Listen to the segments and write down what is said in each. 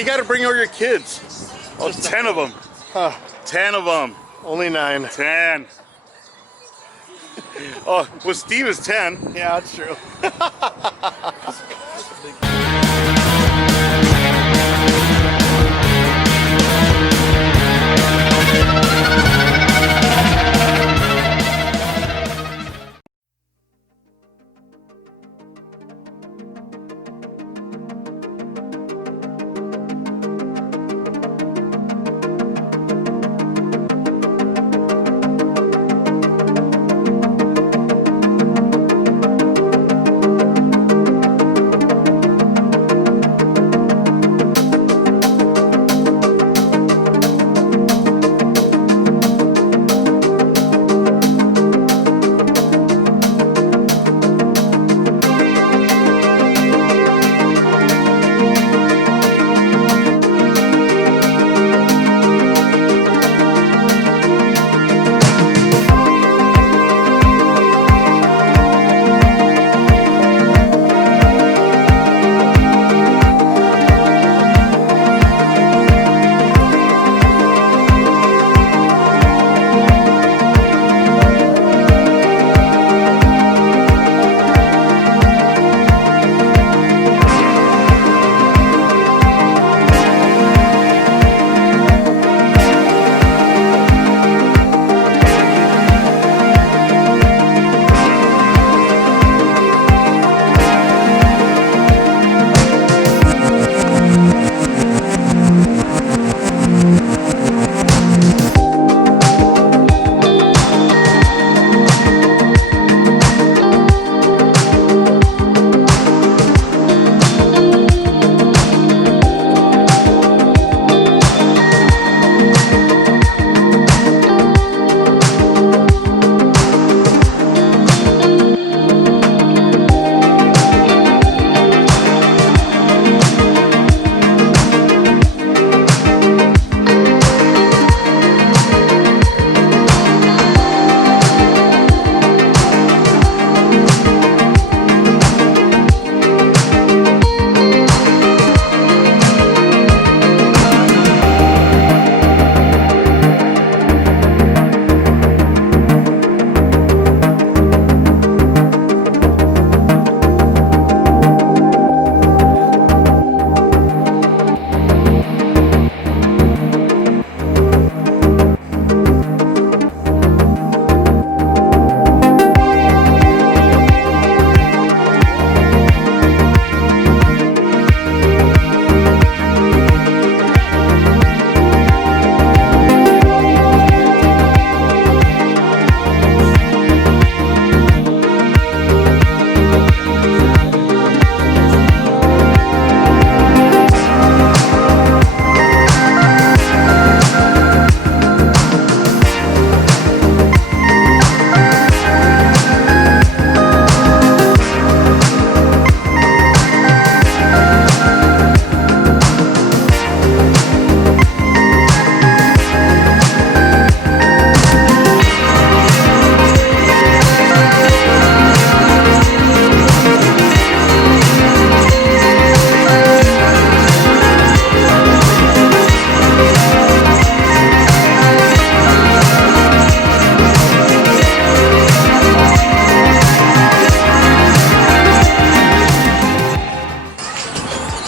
you gotta bring over your kids? Oh, 10 of them. Huh. 10 of them. Only 9. 10. Oh, well, Steve is 10. Yeah, that's true.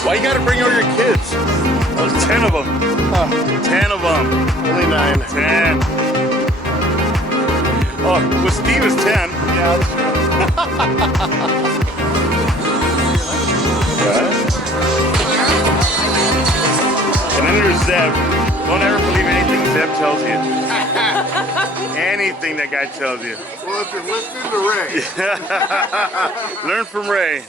Why you gotta bring over your kids? Oh, 10 of them. Huh. 10 of them. Only 9. 10. Oh, well, Steve is 10. Yeah, that's true. And then there's Zeb. Don't ever believe anything Zeb tells you. Anything that guy tells you. Well, if you're listening to Ray. Learn from Ray.